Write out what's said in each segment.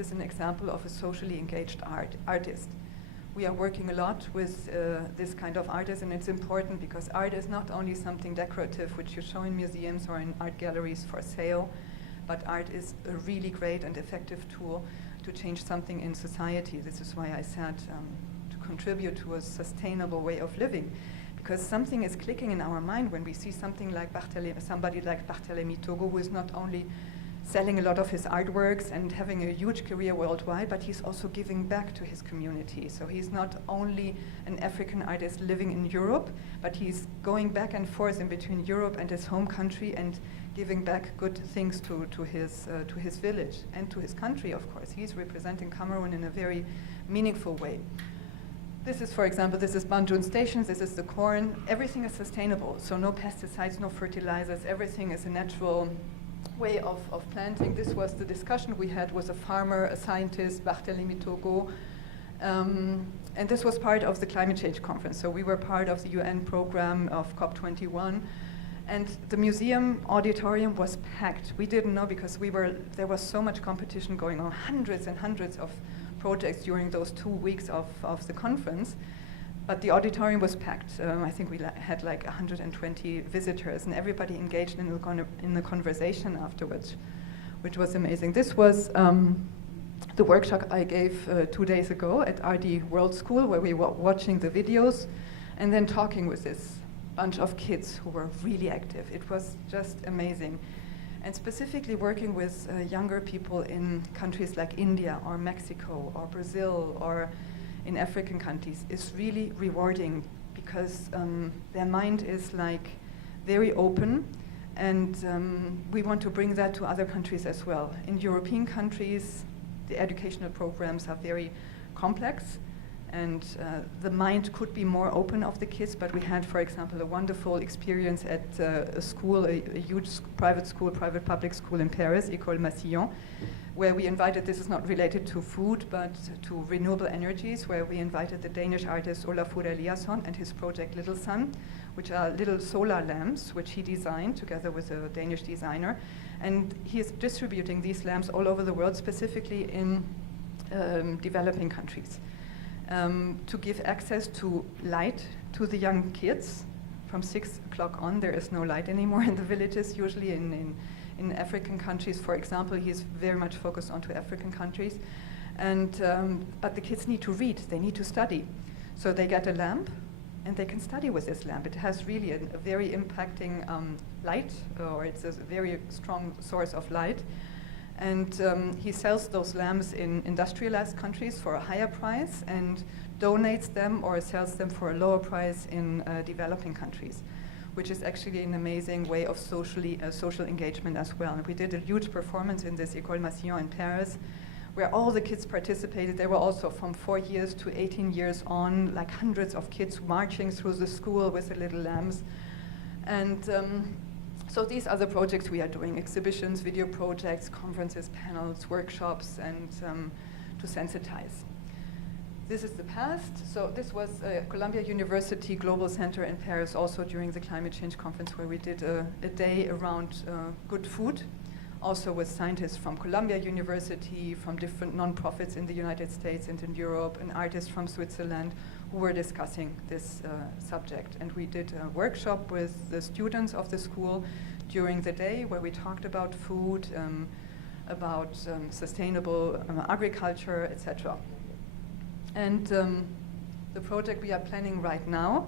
is an example of a socially engaged artist. We are working a lot with this kind of artists, and it's important because art is not only something decorative which you show in museums or in art galleries for sale, but art is a really great and effective tool to change something in society. This is why I said to contribute to a sustainable way of living, because something is clicking in our mind when we see something like somebody like Barthélemy Togo, who is not only selling a lot of his artworks and having a huge career worldwide, but he's also giving back to his community. So he's not only an African artist living in Europe, but he's going back and forth in between Europe and his home country and giving back good things to his village and to his country, of course. He's representing Cameroon in a very meaningful way. This is, for example, this is Banjul Station, this is the corn. Everything is sustainable, so no pesticides, no fertilizers, everything is a natural way of planting. This was the discussion we had with a farmer, a scientist, Barthélemy Togo, and this was part of the climate change conference. So we were part of the UN program of COP21, and the museum auditorium was packed. We didn't know because there was so much competition going on, hundreds and hundreds of projects during those 2 weeks of the conference. But the auditorium was packed. I think we had like 120 visitors, and everybody engaged in the conversation afterwards, which was amazing. This was the workshop I gave 2 days ago at RD World School, where we were watching the videos and then talking with this bunch of kids who were really active. It was just amazing. And specifically working with younger people in countries like India or Mexico or Brazil or in African countries is really rewarding, because their mind is like very open, and we want to bring that to other countries as well. In European countries, the educational programs are very complex, and the mind could be more open of the kids, but we had, for example, a wonderful experience at a school, a huge private public school in Paris, École Massillon, where we invited, this is not related to food, but to renewable energies, where we invited the Danish artist Olafur Eliasson and his project Little Sun, which are little solar lamps, which he designed together with a Danish designer. And he is distributing these lamps all over the world, specifically in developing countries, to give access to light to the young kids. From 6 o'clock on, there is no light anymore in the villages, usually in African countries, for example. He is very much focused onto African countries. And, but the kids need to read, they need to study. So they get a lamp, and they can study with this lamp. It has really a very impacting light, or it's a very strong source of light. And he sells those lamps in industrialized countries for a higher price and donates them or sells them for a lower price in developing countries, which is actually an amazing way of social engagement as well. And we did a huge performance in this École Massillon in Paris, where all the kids participated. They were also from 4 years to 18 years on, like hundreds of kids marching through the school with the little lamps. And so these are the projects we are doing: exhibitions, video projects, conferences, panels, workshops, and to sensitize. This is the past. So this was Columbia University Global Center in Paris, also during the climate change conference, where we did a day around good food, also with scientists from Columbia University, from different non-profits in the United States and in Europe, and artists from Switzerland who were discussing this subject. And we did a workshop with the students of the school during the day, where we talked about food, about sustainable agriculture, etc. And the project we are planning right now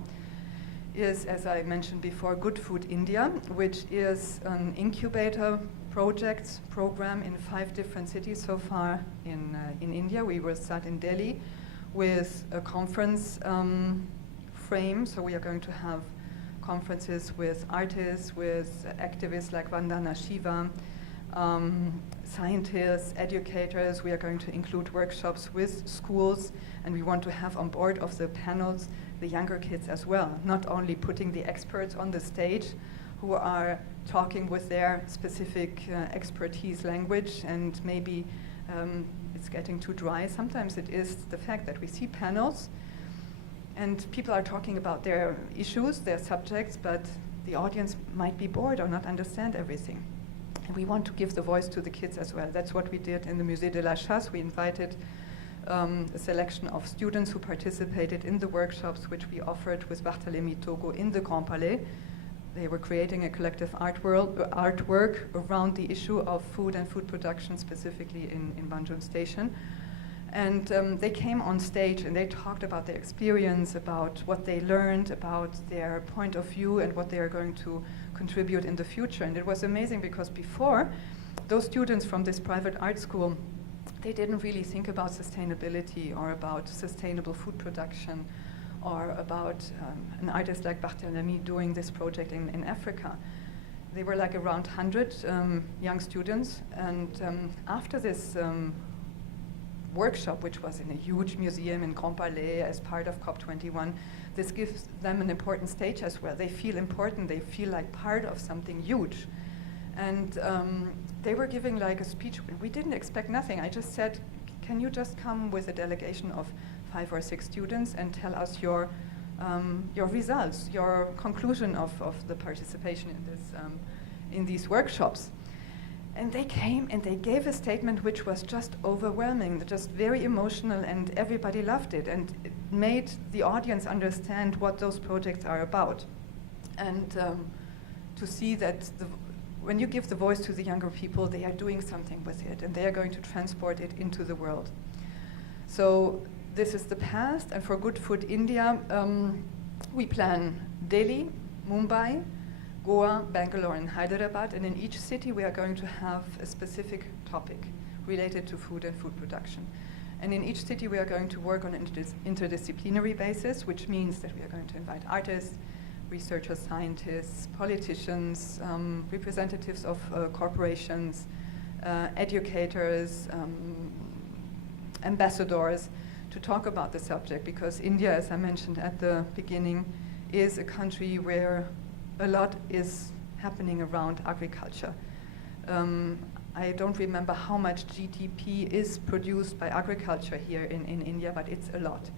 is, as I mentioned before, Good Food India, which is an incubator program in 5 different cities so far in India. We will start in Delhi with a conference frame. So we are going to have conferences with artists, with activists like Vandana Shiva, scientists, educators. We are going to include workshops with schools, and we want to have on board of the panels the younger kids as well, not only putting the experts on the stage who are talking with their specific expertise language, and maybe it's getting too dry. Sometimes it is the fact that we see panels and people are talking about their issues, their subjects, but the audience might be bored or not understand everything. And we want to give the voice to the kids as well. That's what we did in the Musée de la Chasse. We invited a selection of students who participated in the workshops which we offered with Barthélemy Togo in the Grand Palais. They were creating a collective artwork around the issue of food and food production, specifically in Banjul Station. And they came on stage and they talked about their experience, about what they learned, about their point of view and what they are going to contribute in the future. And it was amazing because before, those students from this private art school, they didn't really think about sustainability or about sustainable food production or about an artist like Barthélemy doing this project in Africa. They were like around 100 young students, and after this workshop, which was in a huge museum in Grand Palais as part of COP21, this gives them an important stage as well. They feel important, they feel like part of something huge. And they were giving like a speech. We didn't expect nothing. I just said, can you just come with a delegation of 5 or 6 students and tell us your results, your conclusion of the participation in these workshops. And they came and they gave a statement which was just overwhelming, just very emotional, and everybody loved it. And it made the audience understand what those projects are about. And to see that when you give the voice to the younger people, they are doing something with it, and they are going to transport it into the world. So this is the past, and for Good Food India, we plan Delhi, Mumbai, Goa, Bangalore, and Hyderabad, and in each city we are going to have a specific topic related to food and food production. And in each city we are going to work on an interdisciplinary basis, which means that we are going to invite artists, researchers, scientists, politicians, representatives of corporations, educators, ambassadors, to talk about the subject, because India, as I mentioned at the beginning, is a country where a lot is happening around agriculture. I don't remember how much GDP is produced by agriculture here in India, but it's a lot.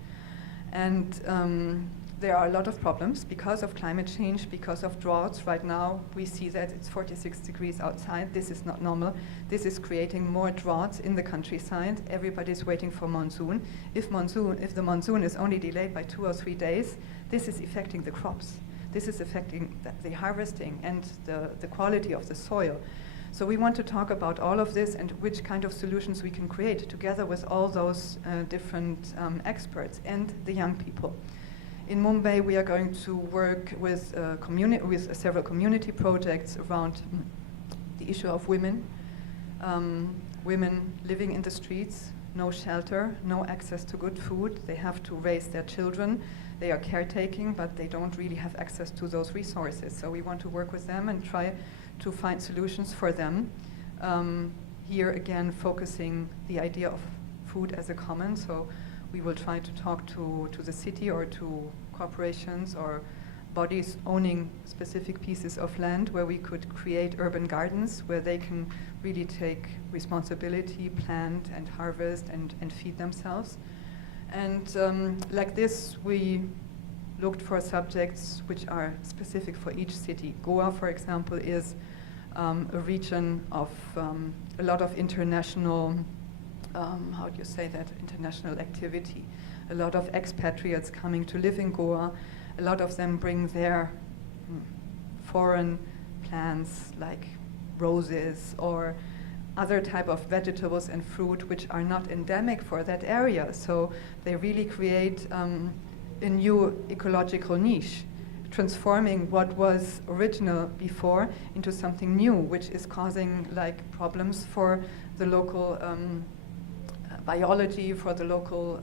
And there are a lot of problems because of climate change, because of droughts. Right now, we see that it's 46 degrees outside. This is not normal. This is creating more droughts in the countryside. Everybody's waiting for monsoon. If the monsoon is only delayed by 2 or 3 days, this is affecting the crops. This is affecting the harvesting and the quality of the soil. So we want to talk about all of this and which kind of solutions we can create together with all those different experts and the young people. In Mumbai, we are going to work with several community projects around the issue of women. Women living in the streets, no shelter, no access to good food. They have to raise their children. They are caretaking, but they don't really have access to those resources. So we want to work with them and try to find solutions for them. Here again, focusing the idea of food as a common. So we will try to talk to the city or to corporations or bodies owning specific pieces of land where we could create urban gardens where they can really take responsibility, plant and harvest and feed themselves. And like this, we looked for subjects which are specific for each city. Goa, for example, is a region of a lot of international, how do you say that, international activity. A lot of expatriates coming to live in Goa. A lot of them bring their foreign plants like roses or other type of vegetables and fruit which are not endemic for that area. So they really create a new ecological niche, transforming what was original before into something new, which is causing like problems for the local biology, for the local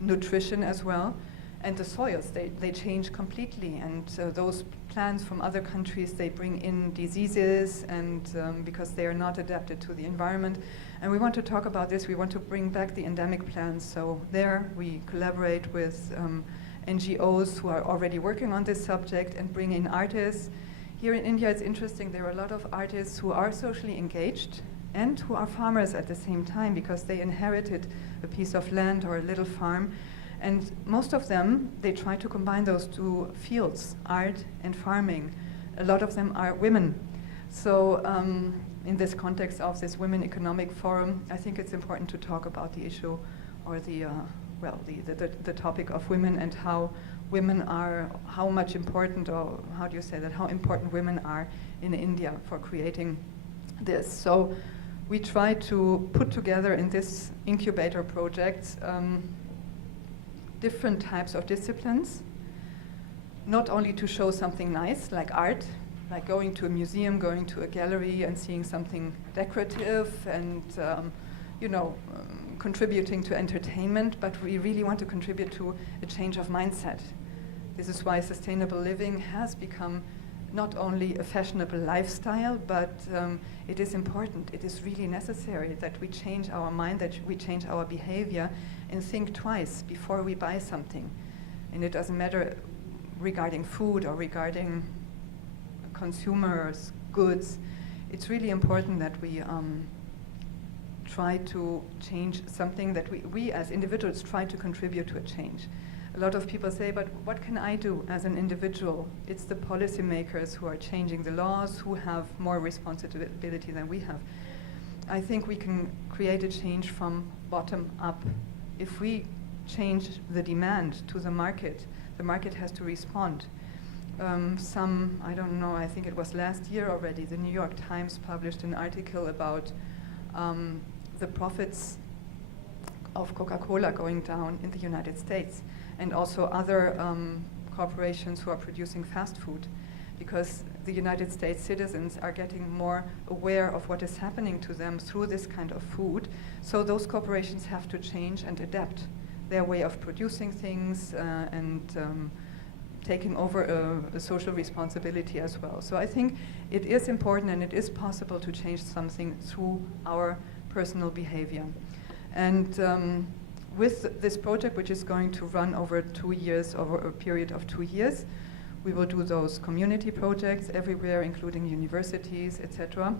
nutrition as well. And the soils, they change completely. And those plants from other countries, they bring in diseases and because they are not adapted to the environment. And we want to talk about this. We want to bring back the endemic plants. So there we collaborate with NGOs who are already working on this subject and bring in artists. Here in India, it's interesting. There are a lot of artists who are socially engaged and who are farmers at the same time because they inherited a piece of land or a little farm. And most of them, they try to combine those two fields, art and farming. A lot of them are women. So in this context of this Women Economic Forum, I think it's important to talk about the issue or the topic of women and how women are, how much important, or how do you say that, how important women are in India for creating this. So we try to put together in this incubator project different types of disciplines, not only to show something nice like art, like going to a museum, going to a gallery and seeing something decorative and contributing to entertainment, but we really want to contribute to a change of mindset. This is why sustainable living has become not only a fashionable lifestyle, but it is important, it is really necessary that we change our mind, that we change our behavior and think twice before we buy something. And it doesn't matter regarding food or regarding consumers, goods. It's really important that we try to change something, that we as individuals try to contribute to a change. A lot of people say, but what can I do as an individual? It's the policymakers who are changing the laws, who have more responsibility than we have. I think we can create a change from bottom up. If we change the demand to the market has to respond. I don't know, I think it was last year already, the New York Times published an article about the profits of Coca-Cola going down in the United States, and also other corporations who are producing fast food, because the United States citizens are getting more aware of what is happening to them through this kind of food. So those corporations have to change and adapt their way of producing things and taking over a social responsibility as well. So I think it is important and it is possible to change something through our personal behavior. And with this project, which is going to run over 2 years, over a period of 2 years, we will do those community projects everywhere, including universities, etc.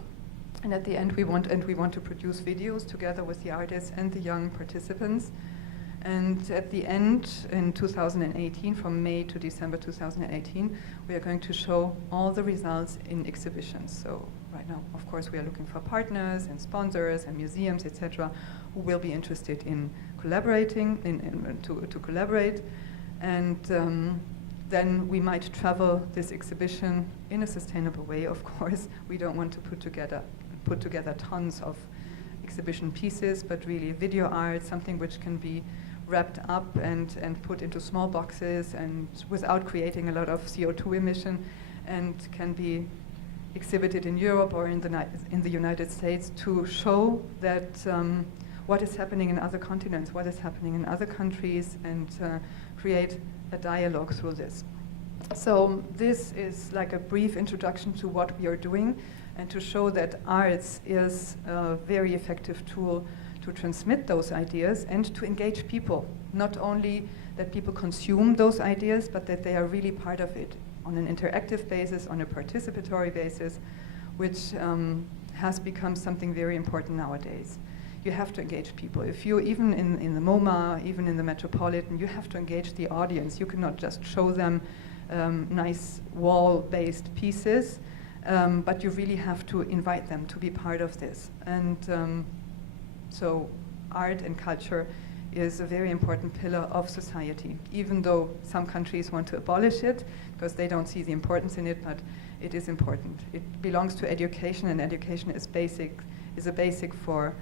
And at the end, we want to produce videos together with the artists and the young participants. And at the end, in 2018, from May to December 2018, we are going to show all the results in exhibitions. So right now, of course, we are looking for partners and sponsors and museums, etc., who will be interested in collaborating, to collaborate. And then we might travel this exhibition in a sustainable way, of course. We don't want to put together tons of exhibition pieces, but really video art, something which can be wrapped up and put into small boxes and without creating a lot of CO2 emission, and can be exhibited in Europe or in the United States to show that what is happening in other continents, what is happening in other countries, and create a dialogue through this. So this is like a brief introduction to what we are doing, and to show that arts is a very effective tool to transmit those ideas and to engage people. Not only that people consume those ideas, but that they are really part of it on an interactive basis, on a participatory basis, which has become something very important nowadays. You have to engage people. If you, even in the MoMA, even in the Metropolitan, you have to engage the audience. You cannot just show them nice wall-based pieces, but you really have to invite them to be part of this. And so art and culture is a very important pillar of society, even though some countries want to abolish it because they don't see the importance in it, but it is important. It belongs to education, and education is a basic for